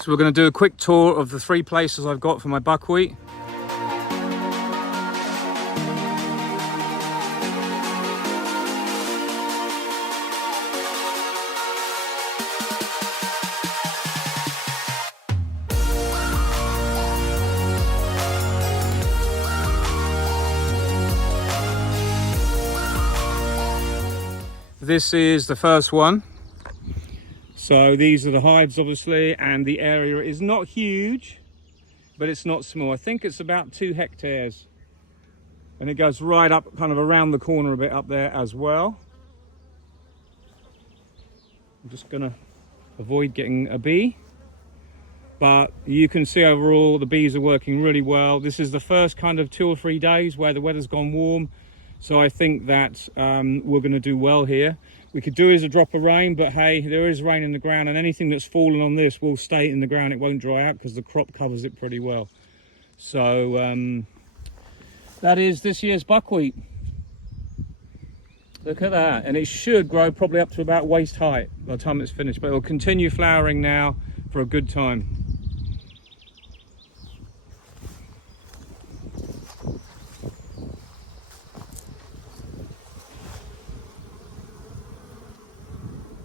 So we're going to do a quick tour of the 3 places I've got for my buckwheat. This is the first one. So these are the hives, obviously, and the area is not huge, but it's not small. I think it's about 2 hectares. And it goes right up, kind of around the corner a bit up there as well. I'm just gonna avoid getting a bee. But you can see overall the bees are working really well. This is the first kind of 2 or 3 days where the weather's gone warm. So I think that we're gonna do well here. We could do is a drop of rain, but hey, there is rain in the ground, and anything that's fallen on this will stay in the ground. It won't dry out because the crop covers it pretty well. So that is this year's buckwheat. Look at that, and it should grow probably up to about waist height by the time it's finished, but it'll continue flowering now for a good time.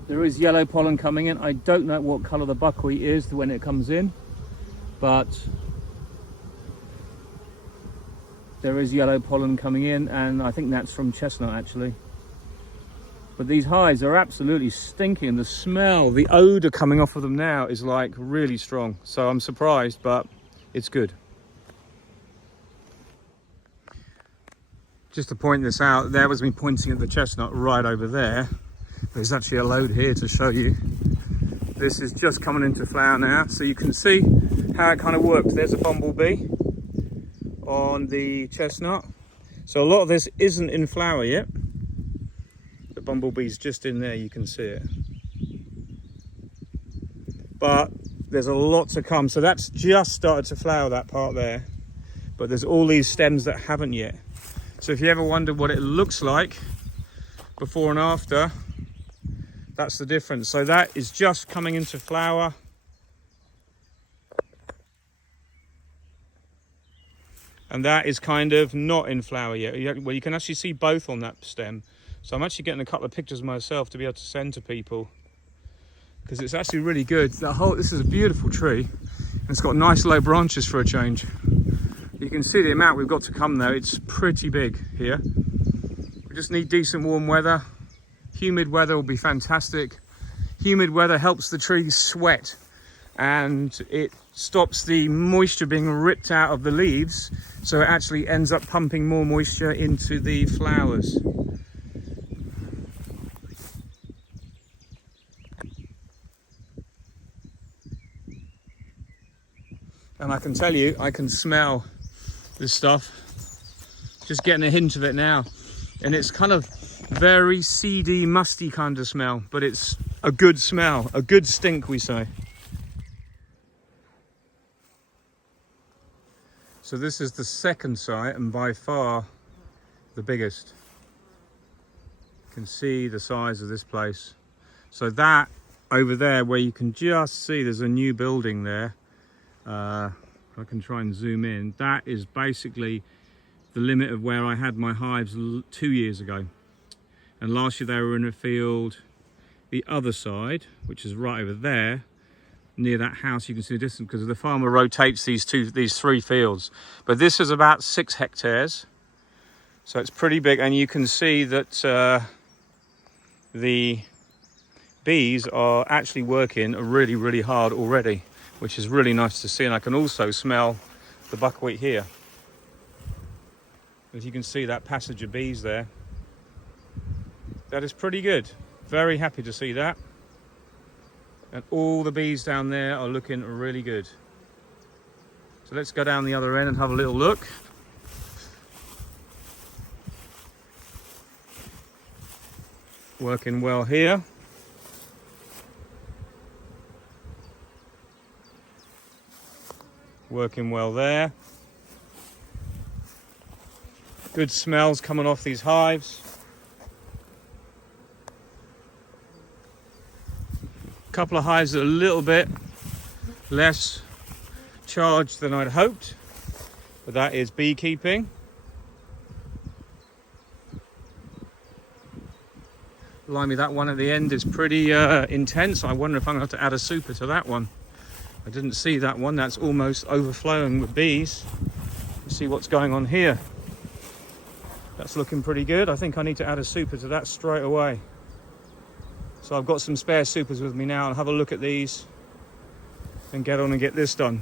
There is yellow pollen coming in. I don't know what colour the buckwheat is when it comes in, but there is yellow pollen coming in, and I think that's from chestnut actually. But these hives are absolutely stinking. The smell, the odour coming off of them now is like really strong. So I'm surprised, but it's good. Just to point this out, there was me pointing at the chestnut right over there. There's actually a load here to show you. This is just coming into flower now, so you can see how it kind of works. There's a bumblebee on the chestnut. So a lot of this isn't in flower yet. The bumblebee's just in there, you can see it. But there's a lot to come. So that's just started to flower, that part there. But there's all these stems that haven't yet. So if you ever wonder what it looks like before and after, that's the difference. So that is just coming into flower. And that is kind of not in flower yet. Well, you can actually see both on that stem. So I'm actually getting a couple of pictures myself to be able to send to people, because it's actually really good. This is a beautiful tree. And it's got nice low branches for a change. You can see the amount we've got to come though. It's pretty big here. We just need decent warm weather. Humid weather will be fantastic. Humid weather helps the trees sweat, and it stops the moisture being ripped out of the leaves, so it actually ends up pumping more moisture into the flowers. And I can tell you, I can smell this stuff, just getting a hint of it now, and it's kind of very seedy, musty kind of smell, but it's a good smell, a good stink, we say. So this is the second site, and by far the biggest. You can see the size of this place. So that over there, where you can just see there's a new building there, I can try and zoom in, that is basically the limit of where I had my hives 2 years ago. And last year they were in a field the other side, which is right over there, near that house. You can see the distance because the farmer rotates these 3 fields. But this is about 6 hectares, so it's pretty big. And you can see that the bees are actually working really, really hard already, which is really nice to see. And I can also smell the buckwheat here. As you can see, that passage of bees there. That is pretty good. Very happy to see that. And all the bees down there are looking really good. So let's go down the other end and have a little look. Working well here. Working well there. Good smells coming off these hives. Couple of hives that are a little bit less charged than I'd hoped, but that is beekeeping. Blimey, that one at the end is pretty intense. I wonder if I'm going to have to add a super to that one. I didn't see that one. That's almost overflowing with bees. Let's see what's going on here. That's looking pretty good. I think I need to add a super to that straight away. So I've got some spare supers with me now. I'll have a look at these and get on and get this done.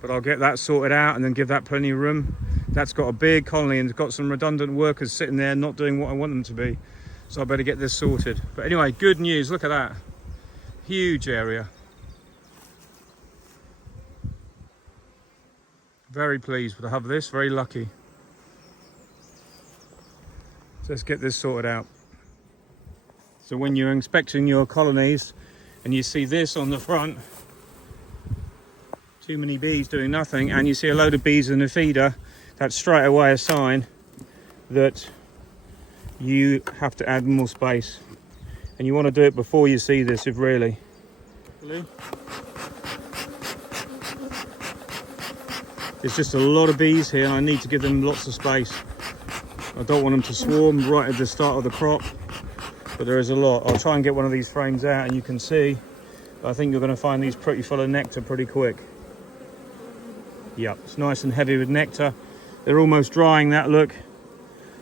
But I'll get that sorted out and then give that plenty of room. That's got a big colony and it's got some redundant workers sitting there not doing what I want them to be. So I better get this sorted. But anyway, good news. Look at that. Huge area. Very pleased to have this. Very lucky. So let's get this sorted out. So when you're inspecting your colonies and you see this on the front, too many bees doing nothing, and you see a load of bees in the feeder, that's straight away a sign that you have to add more space. And you want to do it before you see this, if really. There's just a lot of bees here and I need to give them lots of space. I don't want them to swarm right at the start of the crop, but there is a lot. I'll try and get one of these frames out and you can see, I think you're going to find these pretty full of nectar pretty quick. Yep, it's nice and heavy with nectar. They're almost drying that, look,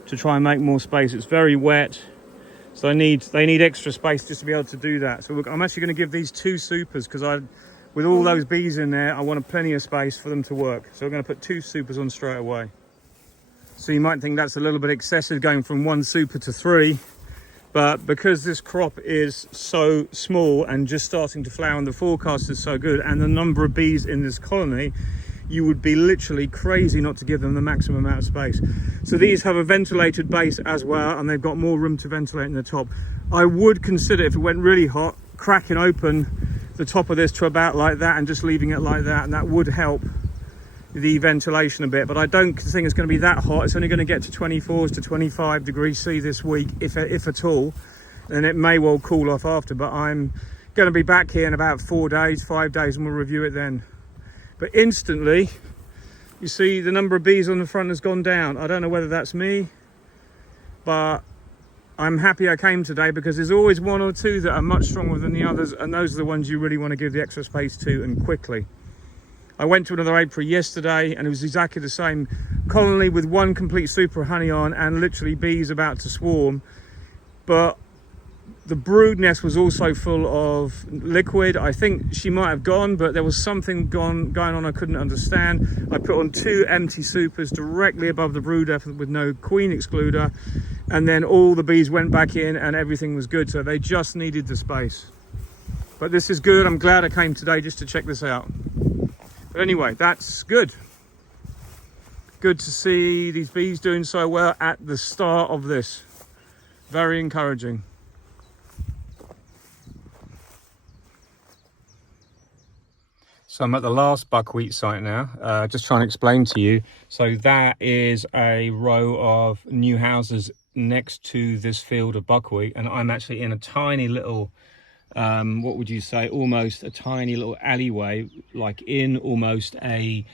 to try and make more space. It's very wet, so they need extra space just to be able to do that. So look, I'm actually going to give these 2 supers because with all those bees in there, I want plenty of space for them to work. So we're going to put 2 supers on straight away. So you might think that's a little bit excessive going from 1 super to 3, but because this crop is so small and just starting to flower and the forecast is so good and the number of bees in this colony, you would be literally crazy not to give them the maximum amount of space. So these have a ventilated base as well, and they've got more room to ventilate in the top. I would consider, if it went really hot, cracking open the top of this to about like that and just leaving it like that, and that would help the ventilation a bit. But I don't think it's going to be that hot. It's only going to get to 24 to 25 degrees C this week, if at all, and it may well cool off after. But I'm going to be back here in about 4 days, 5 days, and we'll review it then. But instantly, you see the number of bees on the front has gone down. I don't know whether that's me, but I'm happy I came today because there's always 1 or 2 that are much stronger than the others, and those are the ones you really want to give the extra space to, and quickly. I went to another apiary yesterday and it was exactly the same colony with 1 complete super of honey on and literally bees about to swarm, but the brood nest was also full of liquid. I think she might have gone, but there was something going on I couldn't understand. I put on 2 empty supers directly above the brood nest with no queen excluder, and then all the bees went back in and everything was good. So they just needed the space. But this is good. I'm glad I came today just to check this out. But anyway, that's good. Good to see these bees doing so well at the start of this. Very encouraging. So I'm at the last buckwheat site now, just trying to explain to you. So that is a row of new houses next to this field of buckwheat, and I'm actually in a tiny little, what would you say, almost a tiny little alleyway, like in almost I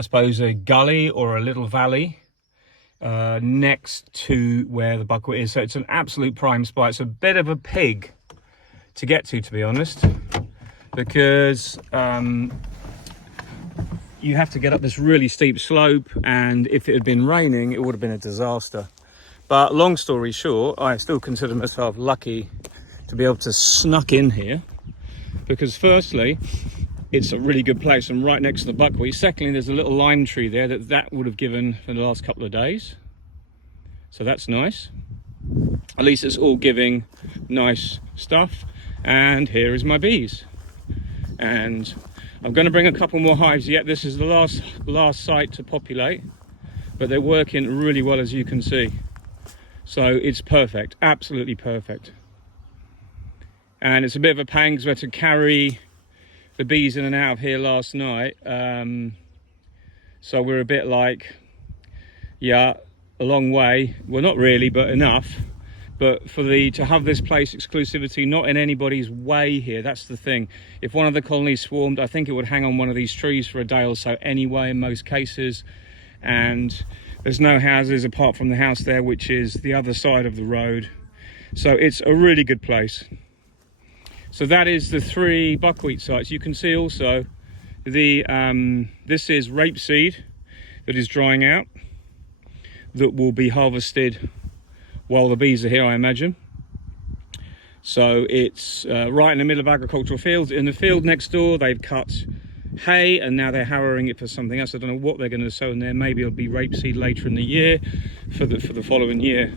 suppose a gully or a little valley next to where the buckwheat is. So it's an absolute prime spot. It's a bit of a pig to get to be honest, because you have to get up this really steep slope, and if it had been raining it would have been a disaster. But long story short, I still consider myself lucky to be able to snuck in here, because firstly it's a really good place and right next to the buckwheat. Secondly, there's a little lime tree there that would have given for the last couple of days, so that's nice. At least it's all giving nice stuff. And here is my bees, and I'm going to bring a couple more hives yet. This is the last site to populate, but they're working really well, as you can see. So it's perfect, absolutely perfect. And it's a bit of a pain because we had to carry the bees in and out of here last night. So we're a bit like, yeah, a long way. Well, not really, but enough. But to have this place exclusivity, not in anybody's way here, that's the thing. If one of the colonies swarmed, I think it would hang on one of these trees for a day or so anyway, in most cases. And there's no houses apart from the house there, which is the other side of the road. So it's a really good place. So that is the 3 buckwheat sites. You can see also this is rapeseed that is drying out, that will be harvested while the bees are here, I imagine. So it's right in the middle of agricultural fields. In the field next door, they've cut hay, and now they're harrowing it for something else. I don't know what they're going to sow in there. Maybe it'll be rapeseed later in the year for the following year.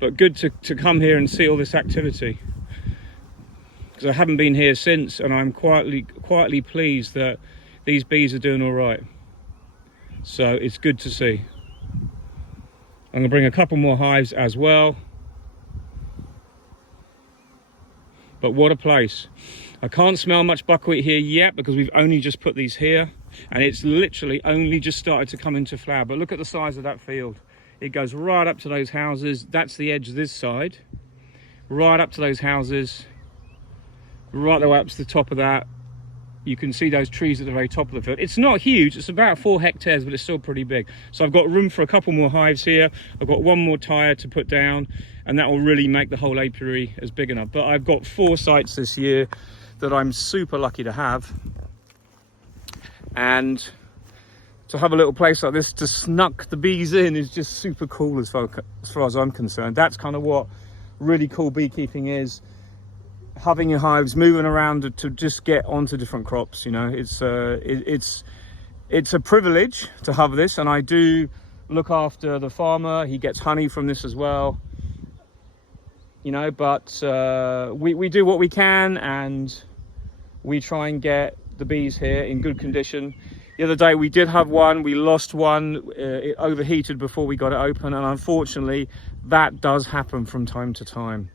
But good to come here and see all this activity, because I haven't been here since, and I'm quietly pleased that these bees are doing all right. So it's good to see. I'm going to bring a couple more hives as well. But what a place. I can't smell much buckwheat here yet because we've only just put these here, and it's literally only just started to come into flower. But look at the size of that field. It goes right up to those houses. That's the edge of this side. Right up to those houses. Right the way up to the top of that. You can see those trees at the very top of the field. It's not huge, it's about 4 hectares, but it's still pretty big. So I've got room for a couple more hives here. I've got 1 more tire to put down, and that will really make the whole apiary as big enough. But I've got 4 sites this year that I'm super lucky to have. And to have a little place like this to snuck the bees in is just super cool as far as I'm concerned. That's kind of what really cool beekeeping is. Having your hives moving around to just get onto different crops, you know, it's a privilege to have this, and I do look after the farmer. He gets honey from this as well, you know, but we do what we can, and we try and get the bees here in good condition. The other day we did have one, we lost one, it overheated before we got it open, and unfortunately that does happen from time to time.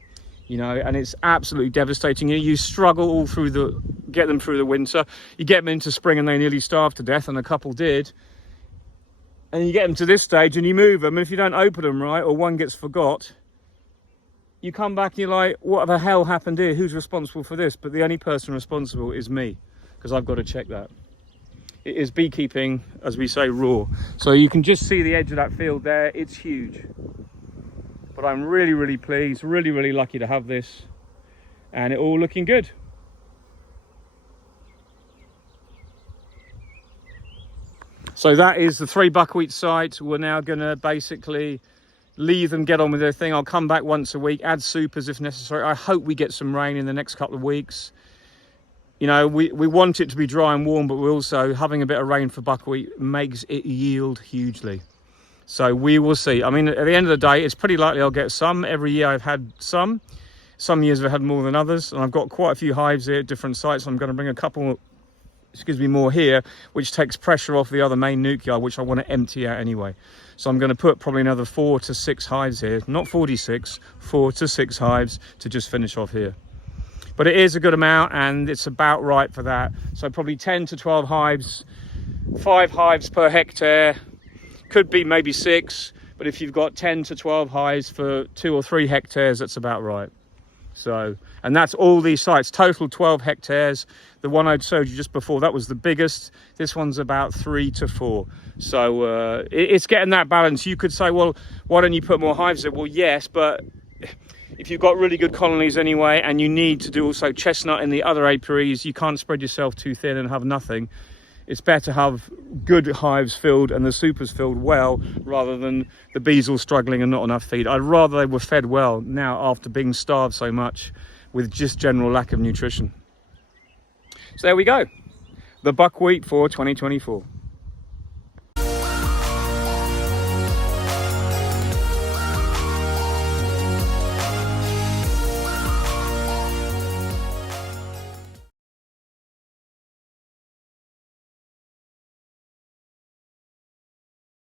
You know, and it's absolutely devastating. You struggle all through get them through the winter. You get them into spring and they nearly starve to death, and a couple did. And you get them to this stage and you move them, and if you don't open them right, or one gets forgot, you come back and you're like, what the hell happened here? Who's responsible for this? But the only person responsible is me, because I've got to check that. It is beekeeping, as we say, raw. So you can just see the edge of that field there. It's huge. But I'm really, really pleased, really, really lucky to have this, and it all looking good. So that is the 3 buckwheat sites. We're now going to basically leave them get on with their thing. I'll come back once a week, add supers if necessary. I hope we get some rain in the next couple of weeks. You know, we want it to be dry and warm, but we're also having a bit of rain for buckwheat makes it yield hugely. So we will see. I mean, at the end of the day, it's pretty likely I'll get some. Every year I've had some. Some years I've had more than others. And I've got quite a few hives here at different sites. I'm going to bring a couple, more here, which takes pressure off the other main nuclei, which I want to empty out anyway. So I'm going to put probably another 4 to 6 hives here. Not 46, 4 to 6 hives to just finish off here. But it is a good amount, and it's about right for that. So probably 10 to 12 hives, 5 hives per hectare. Could be maybe 6, but if you've got 10 to 12 hives for 2 or 3 hectares, that's about right. So, and that's all these sites, total 12 hectares. The one I showed you just before, that was the biggest. This one's about 3 to 4. So it's getting that balance. You could say, well, why don't you put more hives in? Well, yes, but if you've got really good colonies anyway, and you need to do also chestnut in the other apiaries, you can't spread yourself too thin and have nothing. It's better to have good hives filled and the supers filled well, rather than the bees all struggling and not enough feed. I'd rather they were fed well now after being starved so much with just general lack of nutrition. So there we go. The buckwheat for 2024.